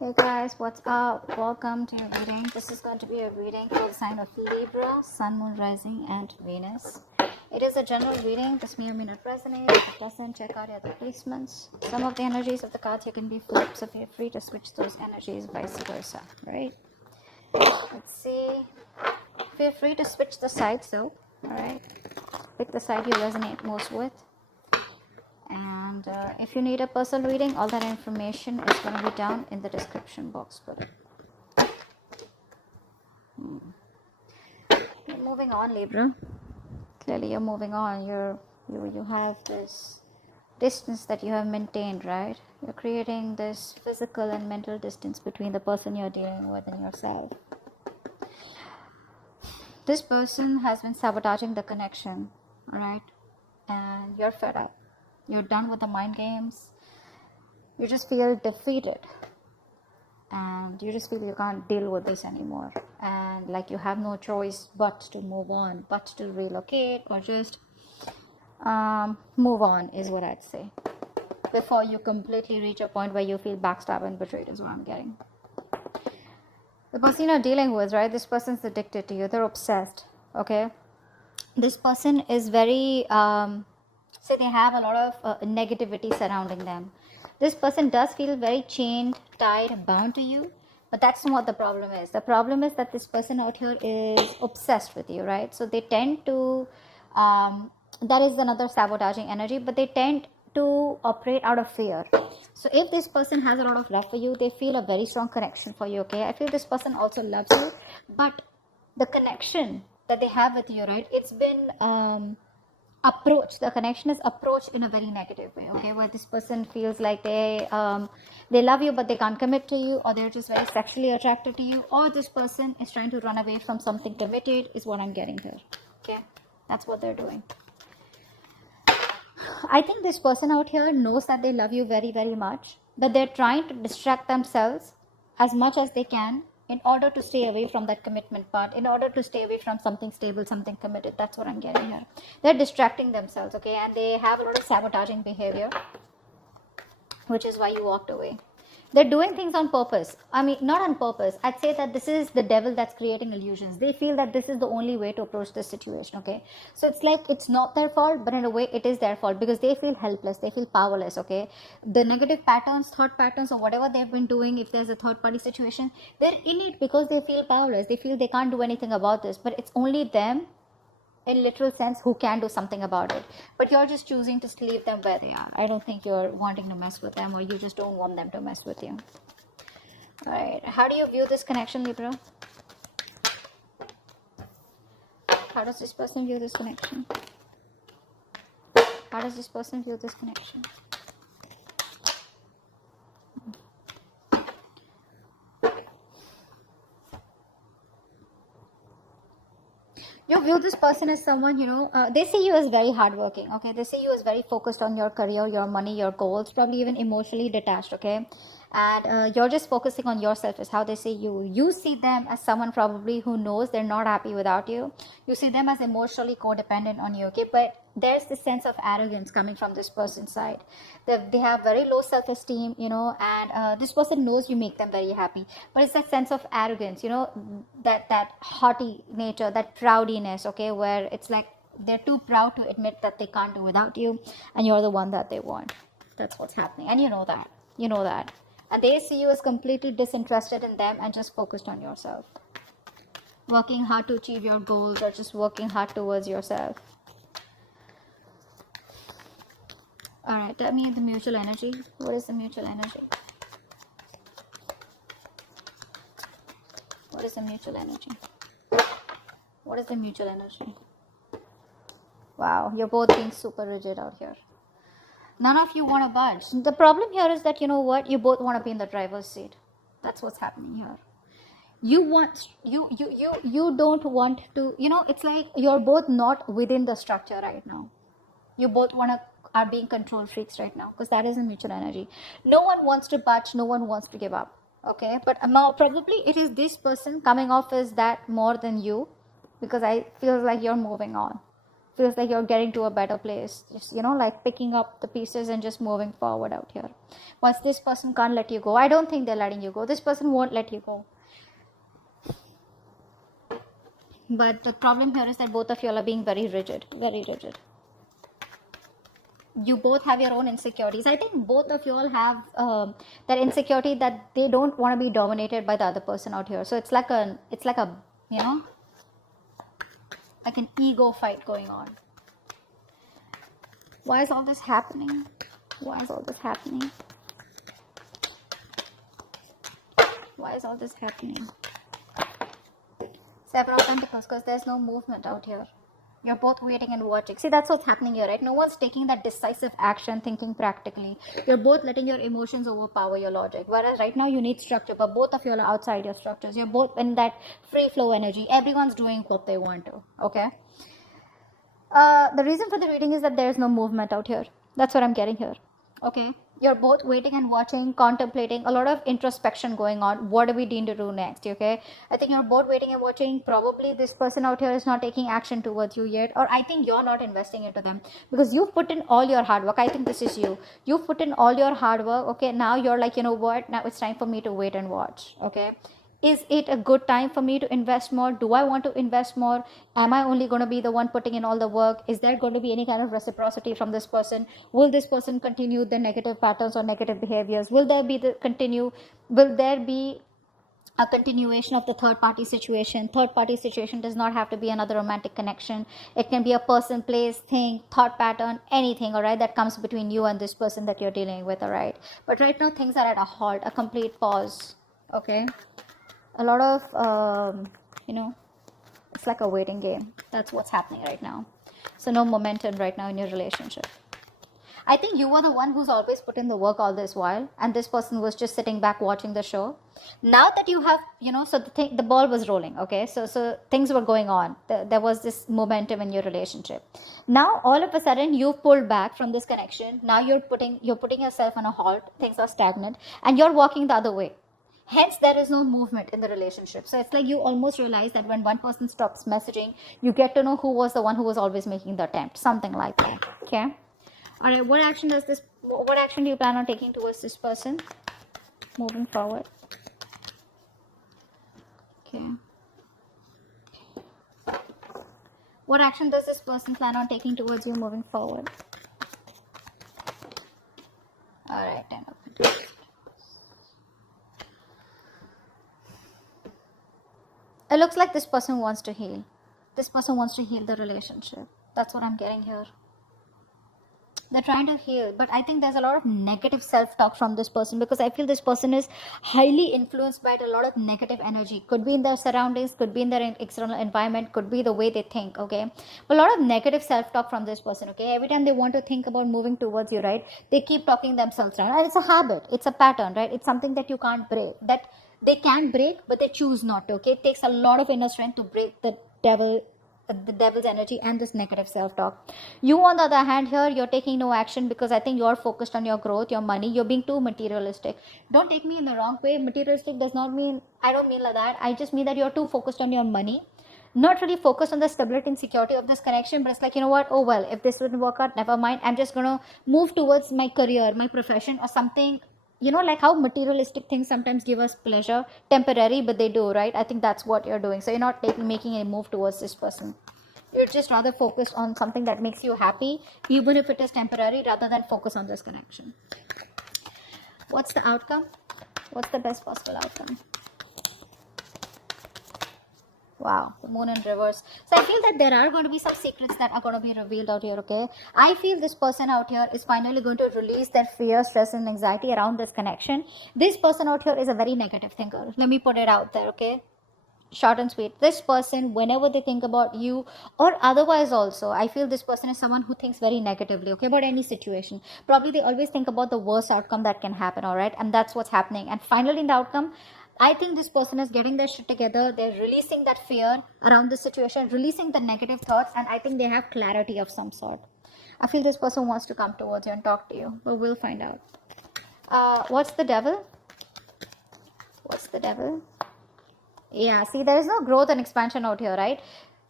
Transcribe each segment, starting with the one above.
Hey guys, what's up? Welcome to your reading. This is going to be a reading for the sign of Libra, Sun, Moon, Rising, and Venus. It is a general reading. This may or may not resonate. If it doesn't, check out the other placements. Some of the energies of the cards here can be flipped, so feel free to switch those energies, vice versa. Right? Let's see. Feel free to switch the sides though. Alright? Pick the side you resonate most with. And if you need a personal reading, all that information is going to be down in the description box below. You're moving on, Libra. Clearly, you're moving on. You have this distance that you have maintained, right? You're creating this physical and mental distance between the person you're dealing with and yourself. This person has been sabotaging the connection, right? And you're fed up. You're done with the mind games. You just feel defeated. And you just feel you can't deal with this anymore. And like you have no choice but to move on, but to relocate or just move on is what I'd say. Before you completely reach a point where you feel backstabbed and betrayed is what I'm getting. The person you're dealing with, right? This person's addicted to you. They're obsessed, okay? This person is very... say they have a lot of negativity surrounding them. This person does feel very chained, tied, bound to you, but that's not what the problem is. The problem is that this person out here is obsessed with you, right? So they tend to, that is another sabotaging energy, but they tend to operate out of fear. So if this person has a lot of love for you, they feel a very strong connection for you, okay? I feel this person also loves you, but the connection that they have with you, right? It's been... the connection is approached in a very negative way, okay, where this person feels like they love you but they can't commit to you, or they're just very sexually attracted to you, or this person is trying to run away from something committed is what I'm getting here. Okay, that's what they're doing. I think this person out here knows that they love you very, very much, but they're trying to distract themselves as much as they can in order to stay away from that commitment part, in order to stay away from something stable, something committed. That's what I'm getting here. They're distracting themselves, okay, and they have a lot of sabotaging behavior, which is why you walked away. They're doing things on purpose. I mean, not on purpose. I'd say that this is the devil that's creating illusions. They feel that this is the only way to approach this situation, okay? So it's like it's not their fault, but in a way it is their fault because they feel helpless. They feel powerless, okay? The negative patterns, thought patterns, or whatever they've been doing, if there's a third party situation, they're in it because they feel powerless. They feel they can't do anything about this, but it's only them, in literal sense, who can do something about it, but you're just choosing to leave them where they are. I don't think you're wanting to mess with them, or you just don't want them to mess with you. All right, how do you view this connection, Libra? How does this person view this connection? How does this person view this connection? You view this person as someone, they see you as very hardworking, okay? They see you as very focused on your career, your money, your goals, probably even emotionally detached, okay? And you're just focusing on yourself is how they see you. You see them as someone probably who knows they're not happy without you. You see them as emotionally codependent on you, okay? But there's this sense of arrogance coming from this person's side. They have very low self-esteem, and this person knows you make them very happy, but it's that sense of arrogance, that haughty nature, that proudiness, okay, where it's like they're too proud to admit that they can't do without you, and you're the one that they want. That's what's happening, and you know that, and they see you as completely disinterested in them and just focused on yourself, working hard to achieve your goals, or just working hard towards yourself. All right, tell me the mutual energy. What is the mutual energy? What is the mutual energy? What is the mutual energy? Wow, you're both being super rigid out here. None of you want to budge. The problem here is that, you know what? You both want to be in the driver's seat. That's what's happening here. You don't want to, it's like you're both not within the structure right now. You both are being control freaks right now, because that is a mutual energy. No one wants to budge, no one wants to give up, okay? But now probably it is this person coming off as that more than you, because I feel like you're moving on. Feels like you're getting to a better place. Just, like picking up the pieces and just moving forward out here. Once this person can't let you go, I don't think they're letting you go. This person won't let you go. But the problem here is that both of you are being very rigid, very rigid. You both have your own insecurities. I think both of you all have that insecurity that they don't want to be dominated by the other person out here. So it's like a like an ego fight going on. Why is all this happening? Why is all this happening? Why is all this happening? Seven of Pentacles, because there's no movement out here. You're both waiting and watching. See, that's what's happening here, right? No one's taking that decisive action, thinking practically. You're both letting your emotions overpower your logic. Whereas right now you need structure, but both of you are outside your structures. You're both in that free flow energy. Everyone's doing what they want to, okay? The reason for the reading is that there's no movement out here. That's what I'm getting here, okay? You're both waiting and watching, contemplating, a lot of introspection going on. What do we need to do next, okay? I think you're both waiting and watching. Probably this person out here is not taking action towards you yet, or I think you're not investing into them because you've put in all your hard work. I think this is you. You've put in all your hard work, okay? Now you're like, you know what? Now it's time for me to wait and watch, okay? Is it a good time for me to invest more? Do I want to invest more? Am I only going to be the one putting in all the work? Is there going to be any kind of reciprocity from this person? Will this person continue the negative patterns or negative behaviors? Will there be a continuation of the third party situation? Third party situation does not have to be another romantic connection. It can be a person, place, thing, thought pattern, anything, all right, that comes between you and this person that you're dealing with, all right? But right now things are at a halt, a complete pause, okay? A lot of it's like a waiting game. That's what's happening right now. So no momentum right now in your relationship. I think you were the one who's always put in the work all this while, and this person was just sitting back watching the show. Now that you have, so the ball was rolling, okay? So things were going on. There was this momentum in your relationship. Now all of a sudden you've pulled back from this connection. Now you're putting yourself on a halt. Things are stagnant, and you're walking the other way. Hence, there is no movement in the relationship. So it's like you almost realize that when one person stops messaging, you get to know who was the one who was always making the attempt. Something like that. Okay. All right. What action do you plan on taking towards this person moving forward? Okay. What action does this person plan on taking towards you moving forward? All right. 10 of Pentacles. It looks like this person wants to heal. This person wants to heal the relationship. That's what I'm getting here. They're trying to heal, but I think there's a lot of negative self-talk from this person because I feel this person is highly influenced by a lot of negative energy. Could be in their surroundings, could be in their external environment, could be the way they think, okay? But a lot of negative self-talk from this person, okay? Every time they want to think about moving towards you, right? They keep talking themselves down. And it's a habit. It's a pattern, right? It's something that you can't break. That they can break, but they choose not to, okay? It takes a lot of inner strength to break the devil's energy and this negative self-talk. You, on the other hand, here you're taking no action because I think you're focused on your growth, your money. You're being too materialistic. Don't take me in the wrong way. Materialistic does not mean, I don't mean like that. I just mean that you're too focused on your money, not really focused on the stability and security of this connection. But it's like, you know what, oh well, if this wouldn't work out, never mind. I'm just gonna move towards my career, my profession, or something. Like how materialistic things sometimes give us pleasure, temporary, but they do, right? I think that's what you're doing. So you're not making a move towards this person. You're just rather focused on something that makes you happy, even if it is temporary, rather than focus on this connection. What's the outcome? What's the best possible outcome? Wow, the moon in reverse. So I feel that there are going to be some secrets that are going to be revealed out here, okay? I feel this person out here is finally going to release their fear, stress, and anxiety around this connection. This person out here is a very negative thinker. Let me put it out there, okay? Short and sweet. This person, whenever they think about you or otherwise also, I feel this person is someone who thinks very negatively, okay, about any situation. Probably they always think about the worst outcome that can happen, all right? And that's what's happening. And finally, in the outcome, I think this person is getting their shit together. They're releasing that fear around the situation, releasing the negative thoughts, and I think they have clarity of some sort. I feel this person wants to come towards you and talk to you, but we'll find out. What's the devil? What's the devil? Yeah, see, there is no growth and expansion out here, right?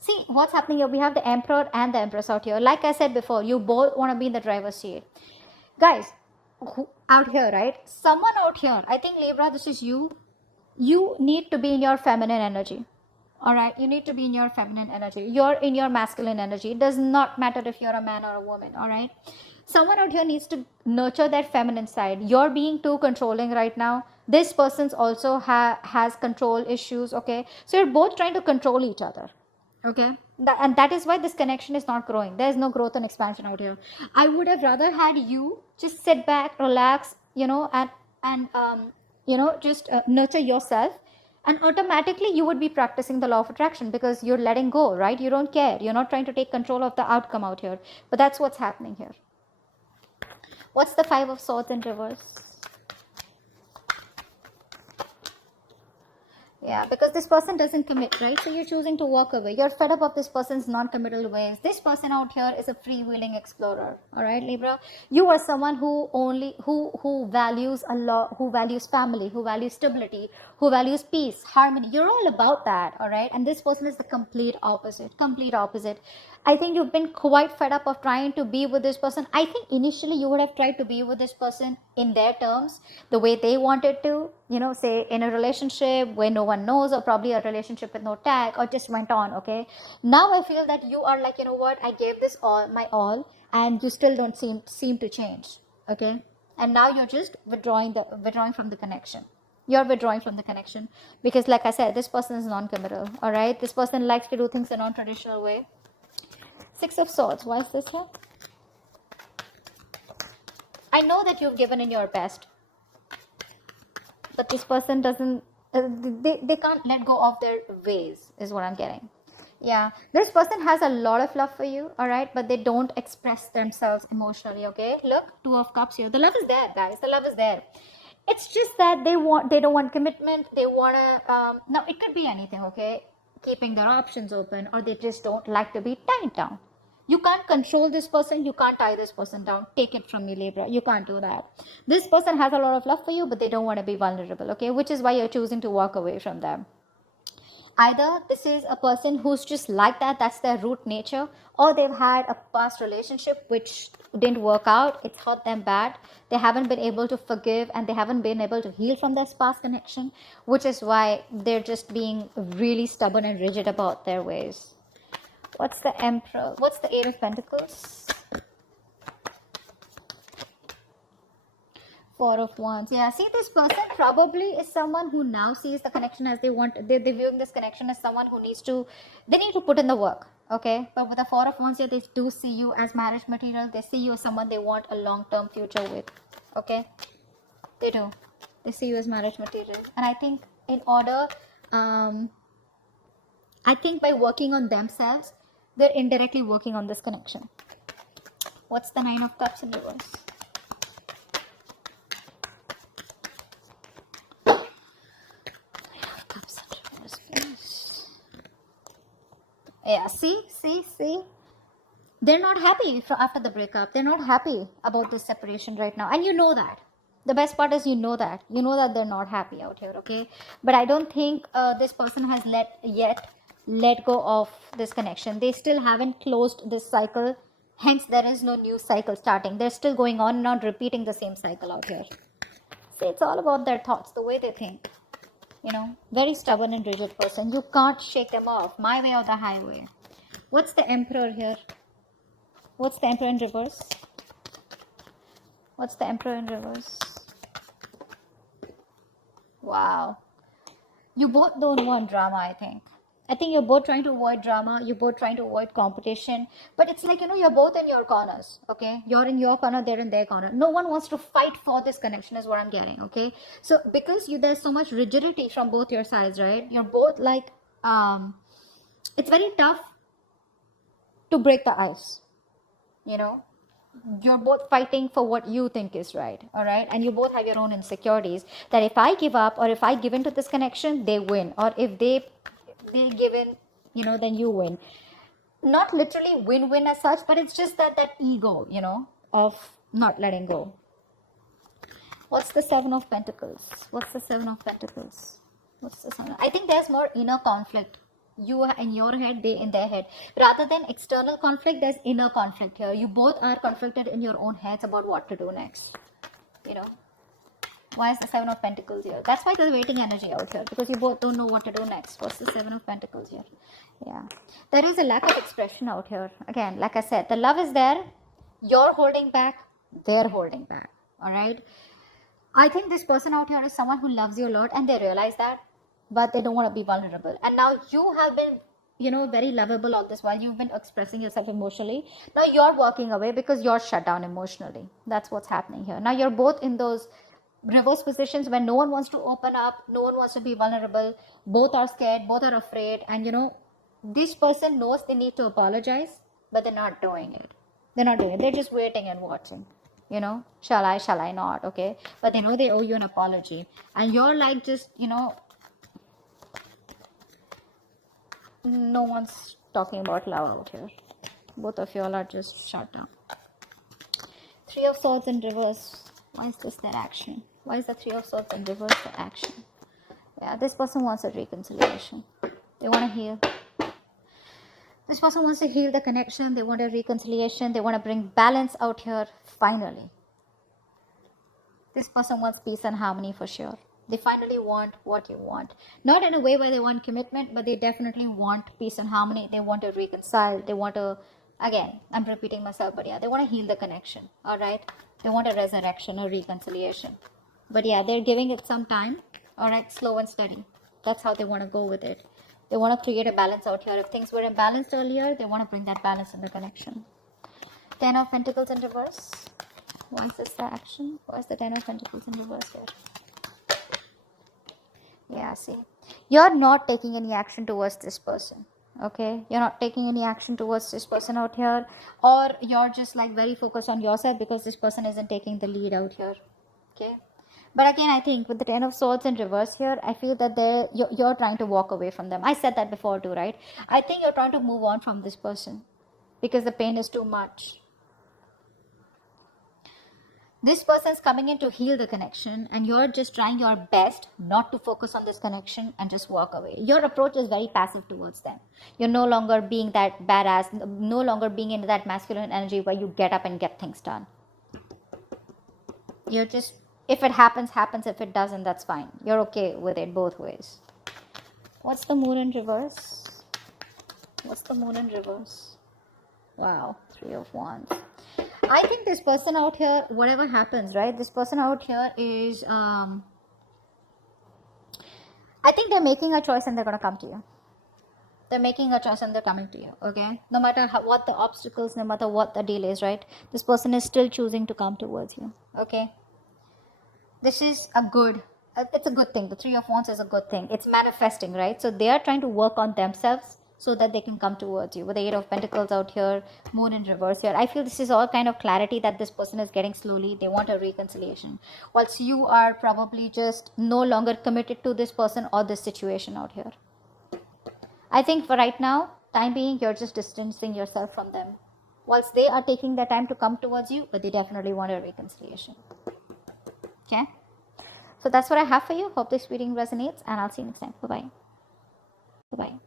See what's happening here. We have the Emperor and the Empress out here. Like I said before, you both want to be in the driver's seat. Guys, out here, right? Someone out here, I think Libra, this is you. You need to be in your feminine energy. All right, you need to be in your feminine energy. You're in your masculine energy. It does not matter if you're a man or a woman. All right, someone out here needs to nurture that feminine side. You're being too controlling right now. This person's also has control issues. Okay, so you're both trying to control each other. Okay, and that is why this connection is not growing. There's no growth and expansion out here. I would have rather had you just sit back, relax, and just nurture yourself, and automatically you would be practicing the law of attraction, because you're letting go, right? You don't care, you're not trying to take control of the outcome out here. But that's what's happening here. What's the Five of Swords in reverse? Yeah, because this person doesn't commit, right? So you're choosing to walk away. You're fed up of this person's non-committal ways. This person out here is a freewheeling explorer. All right, Libra. You are someone who values a lot, who values family, who values stability, who values peace, harmony. You're all about that, all right? And this person is the complete opposite. Complete opposite. I think you've been quite fed up of trying to be with this person. I think initially you would have tried to be with this person in their terms, the way they wanted to, say in a relationship where no one knows, or probably a relationship with no tag, or just went on. Okay. Now I feel that you are like, you know what, I gave this all, my all, and you still don't seem to change. Okay. And now you're just withdrawing from the connection. You're withdrawing from the connection because, like I said, this person is non-committal. All right. This person likes to do things a non-traditional way. Six of Swords. Why is this here? I know that you've given in your best, but this person doesn't, they can't let go of their ways, is what I'm getting. Yeah, this person has a lot of love for you, all right, but they don't express themselves emotionally. Okay, look, Two of Cups here. The love is there, guys. The love is there. It's just that they don't want commitment. They want to, now it could be anything. Okay, keeping their options open, or they just don't like to be tied down. You can't control this person. You can't tie this person down. Take it from me, Libra. You can't do that. This person has a lot of love for you, but they don't want to be vulnerable, okay? Which is why you're choosing to walk away from them. Either this is a person who's just like that, that's their root nature, or they've had a past relationship which didn't work out. It's hurt them bad. They haven't been able to forgive, and they haven't been able to heal from this past connection, which is why they're just being really stubborn and rigid about their ways. What's the Emperor? What's the Eight of Pentacles? Four of Wands. Yeah, see, this person probably is someone who now sees the connection as they want. They're viewing this connection as someone who they need to put in the work. Okay, but with the Four of Wands here, they do see you as marriage material. They see you as someone they want a long-term future with. Okay, they do. They see you as marriage material, and I think in order, I think by working on themselves, they're indirectly working on this connection. What's the Nine of Cups in reverse? Nine of Cups in reverse, please. Yeah, see? They're not happy after the breakup. They're not happy about this separation right now. And you know that. The best part is you know that. You know that they're not happy out here, okay? But I don't think this person has let go of this connection. They still haven't closed this cycle, hence there is no new cycle starting. They're still going on and on, repeating the same cycle out here. See, it's all about their thoughts, the way they think. Very stubborn and rigid person. You can't shake them off. My way or the highway. What's the Emperor here? What's the Emperor in reverse? What's the Emperor in reverse? Wow. You both don't want drama, I think. I think you're both trying to avoid drama. You're both trying to avoid competition. But it's like, you're both in your corners, okay? You're in your corner, they're in their corner. No one wants to fight for this connection is what I'm getting, okay? So because there's so much rigidity from both your sides, right? You're both like, it's very tough to break the ice, You're both fighting for what you think is right, all right? And you both have your own insecurities that if I give up, or if I give into this connection, they win. Or if they give in, then you win. Not literally win-win as such, but it's just that ego, of not letting go. What's the Seven of Pentacles? What's the Seven of Pentacles? What's the Seven? I think there's more inner conflict, You are in your head, they in their head. Rather than external conflict, there's inner conflict here. You both are conflicted in your own heads about what to do next. You know, why is the Seven of Pentacles here? That's why there's waiting energy out here, because you both don't know what to do next. What's the Seven of Pentacles here? Yeah, there is a lack of expression out here. Again, like I said, the love is there. You're holding back, they're holding back. All right. I think this person out here is someone who loves you a lot, and they realize that, but they don't want to be vulnerable. And now you have been, very lovable all this while. You've been expressing yourself emotionally. Now you're walking away because you're shut down emotionally. That's what's happening here. Now you're both in those reverse positions where no one wants to open up, no one wants to be vulnerable. Both are scared, both are afraid. And this person knows they need to apologize, but they're not doing it. They're just waiting and watching. Shall I not? Okay. But they know they owe you an apology. And you're like, just, no one's talking about love out here. Both of you all are just shut down. Three of Swords in reverse. Why is this their action? Why is the Three of Swords in reverse the action? Yeah, this person wants a reconciliation. They want to heal. This person wants to heal the connection. They want a reconciliation. They want to bring balance out here, finally. This person wants peace and harmony for sure. They finally want what you want. Not in a way where they want commitment, but they definitely want peace and harmony. They want to reconcile. They want to, again, I'm repeating myself, but yeah, they want to heal the connection. All right. They want a resurrection or reconciliation. But yeah, they're giving it some time. All right. Slow and steady. That's how they want to go with it. They want to create a balance out here. If things were imbalanced earlier, they want to bring that balance in the connection. Ten of Pentacles in reverse. Why is this the action? Why is the Ten of Pentacles in reverse here? Yeah, see. You're not taking any action towards this person. Okay? You're not taking any action towards this person out here. Or you're just like very focused on yourself because this person isn't taking the lead out here. Okay? But again, I think with the Ten of Swords in reverse here, I feel that you're trying to walk away from them. I said that before too, right? I think you're trying to move on from this person because the pain is too much. This person's coming in to heal the connection, and you're just trying your best not to focus on this connection and just walk away. Your approach is very passive towards them. You're no longer being that badass, no longer being in that masculine energy where you get up and get things done. You're just, if it happens, happens. If it doesn't, that's fine. You're okay with it both ways. What's the Moon in reverse? What's the Moon in reverse? Wow, Three of Wands. I think this person out here, whatever happens, right? This person out here is, I think they're making a choice and they're going to come to you. They're making a choice and they're coming to you, okay? No matter what the obstacles, no matter what the deal is, right? This person is still choosing to come towards you, okay? This is it's a good thing. The Three of Wands is a good thing. It's manifesting, right? So they are trying to work on themselves so that they can come towards you. With the Eight of Pentacles out here, Moon in reverse here, I feel this is all kind of clarity that this person is getting slowly. They want a reconciliation, whilst you are probably just no longer committed to this person or this situation out here. I think for right now, time being, you're just distancing yourself from them, whilst they are taking their time to come towards you, but they definitely want a reconciliation. Okay, so that's what I have for you. Hope this reading resonates, and I'll see you next time. Bye-bye. Bye-bye.